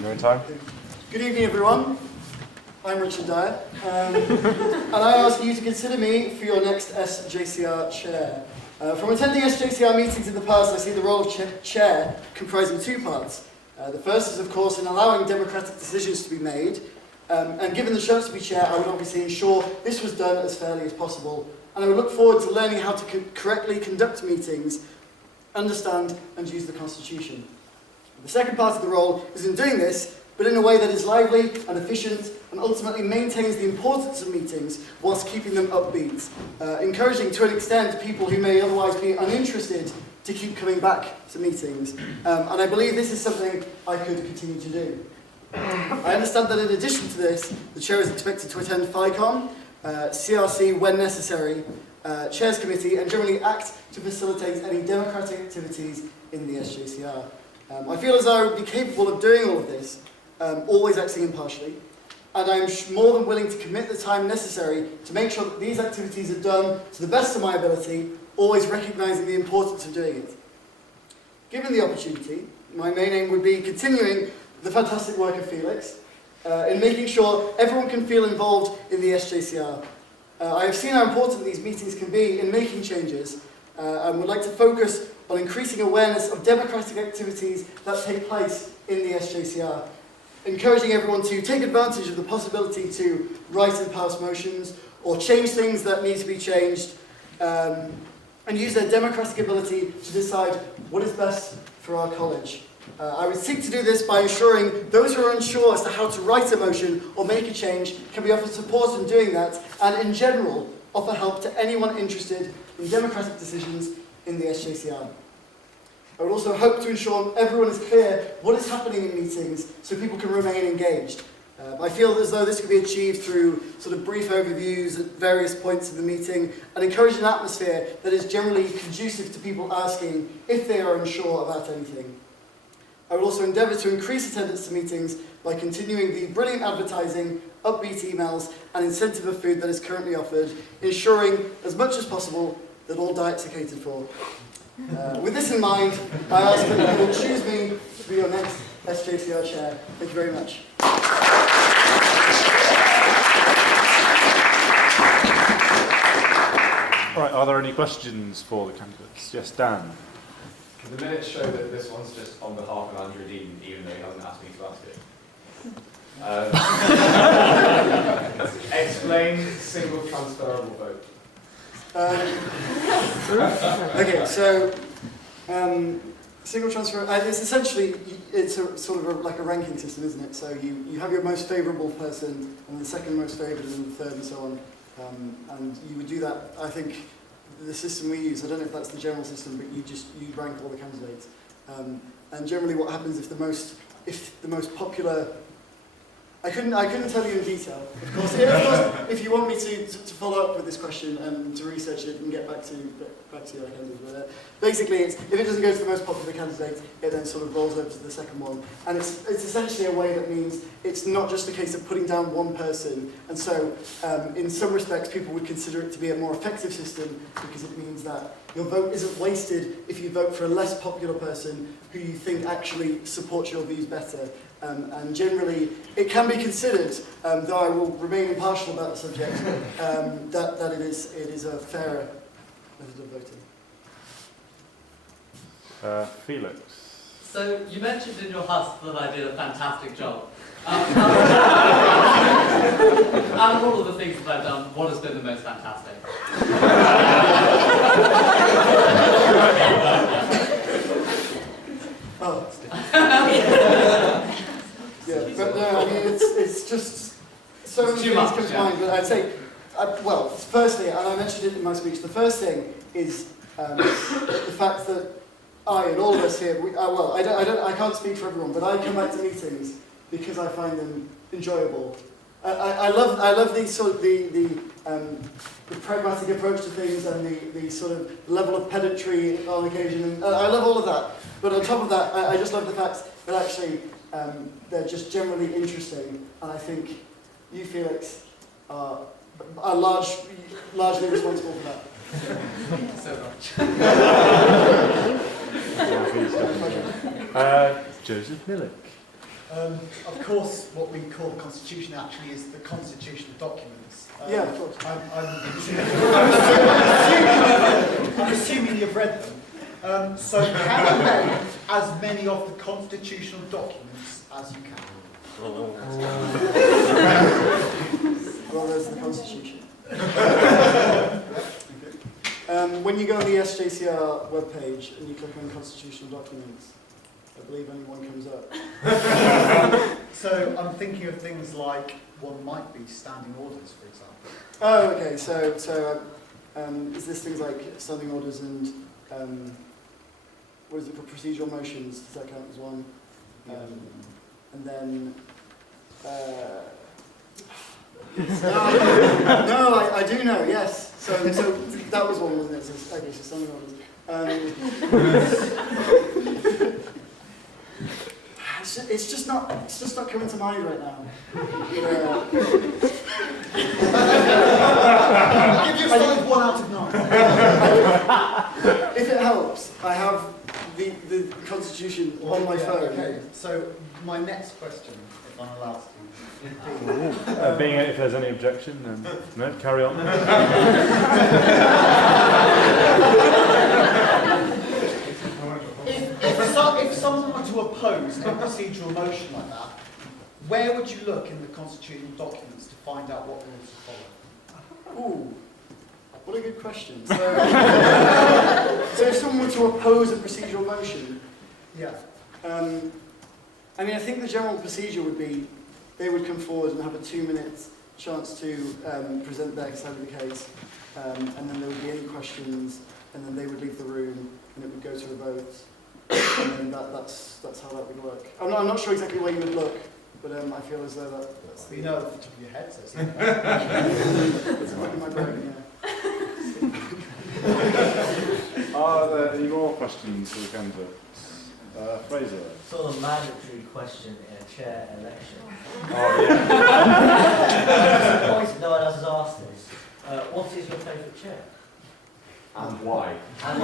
You're in time. Good evening, everyone. I'm Richard Dyer, and I ask you to consider me for your next SJCR chair. From attending SJCR meetings in the past, I see the role of chair comprising two parts. The first is, of course, in allowing democratic decisions to be made, and given the chance to be chair, I would obviously ensure this was done as fairly as possible, and I would look forward to learning how to correctly conduct meetings, understand and use the Constitution. The second part of the role is in doing this, but in a way that is lively and efficient and ultimately maintains the importance of meetings whilst keeping them upbeat, encouraging to an extent people who may otherwise be uninterested to keep coming back to meetings. And I believe this is something I could continue to do. I understand that in addition to this, the chair is expected to attend FICOM, CRC when necessary, Chairs Committee, and generally act to facilitate any democratic activities in the SJCR. I feel as though I would be capable of doing all of this, always acting impartially, and I am more than willing to commit the time necessary to make sure that these activities are done to the best of my ability, always recognising the importance of doing it. Given the opportunity, my main aim would be continuing the fantastic work of Felix, in making sure everyone can feel involved in the SJCR. I have seen how important these meetings can be in making changes, and would like to focus on increasing awareness of democratic activities that take place in the SJCR, encouraging everyone to take advantage of the possibility to write and pass motions or change things that need to be changed, and use their democratic ability to decide what is best for our college. I would seek to do this by ensuring those who are unsure as to how to write a motion or make a change can be offered support in doing that, and in general offer help to anyone interested in democratic decisions in the SJCR. I would also hope to ensure everyone is clear what is happening in meetings so people can remain engaged. I feel as though this could be achieved through sort of brief overviews at various points of the meeting and encourage an atmosphere that is generally conducive to people asking if they are unsure about anything. I will also endeavour to increase attendance to meetings by continuing the brilliant advertising, upbeat emails and incentive of food that is currently offered, ensuring as much as possible that all diets are catered for. With this in mind, I ask that you will choose me to be your next SJCR chair. Thank you very much. All right, are there any questions for the candidates? Yes, Dan. The minutes show that this one's just on behalf of Andrew Dean, even though he hasn't asked me to ask it. Explain single transferable vote. Okay, so single transfer, it's essentially, it's a sort of like a ranking system, isn't it? So you have your most favourable person, and the second most favoured, and the third, and so on. And you would do that, I think, the system we use, I don't know if that's the general system, but you rank all the candidates. And generally what happens if the most popular, I couldn't tell you in detail. Of course, if you want me to follow up with this question and to research it and get back to you, I can do. But basically, if it doesn't go to the most popular candidate, it then sort of rolls over to the second one. And it's essentially a way that means it's not just a case of putting down one person. And so, in some respects, people would consider it to be a more effective system because it means that your vote isn't wasted if you vote for a less popular person who you think actually supports your views better. And generally, it can be considered, though I will remain impartial about the subject, that it is a fairer method of voting. Felix. So you mentioned in your Husts that I did a fantastic job. Out of all of the things that I've done, what has been the most fantastic? Oh. Yeah, but no, I mean, it's just so many things come to mind, but I'd say, well, firstly, and I mentioned it in my speech, the first thing is the fact that I and all of us here, I can't speak for everyone, but I come back to meetings because I find them enjoyable. I love the sort of the pragmatic approach to things and the sort of level of pedantry on occasion, and I love all of that. But on top of that, I just love the fact that actually they're just generally interesting, and I think you, Felix, are largely responsible for that. So much. Joseph Millick. Of course, what we call the Constitution actually is the constitutional documents. Yeah, of course. I'm assuming you've read them. So can you name as many of the constitutional documents as you can? Well, there's the Constitution. When you go on the SJCR webpage and you click on constitutional documents, I believe only one comes up. So I'm thinking of things like one might be standing orders, for example. Oh, okay. So is this things like standing orders and what is it for procedural motions? Does that count as one? And then no, I do know. Yes. So that was one, wasn't it? So, okay, so standing orders. It's just not coming to mind right now. I'll give you a solid 1 out of 9. If it helps, I have the Constitution on my phone. Okay, so my next question, if I'm allowed to, Being if there's any objection, then no, carry on. If someone were to oppose a procedural motion like that, where would you look in the constitutional documents to find out what rules to follow? Ooh, what a good question. So if someone were to oppose a procedural motion, Yeah. I mean, I think the general procedure would be they would come forward and have a 2-minute chance to present their side of the case, and then there would be any questions, and then they would leave the room, and it would go to a vote, and then that's how that would work. I'm not sure exactly where you would look, but I feel as though that's the... You know, off the top of your head, so it's It's in my brain, yeah. Are there any more questions for the candidates? Fraser. Sort of mandatory question in a chair election. Oh, yeah. Point no one else has asked this. What is your favourite chair? And why? And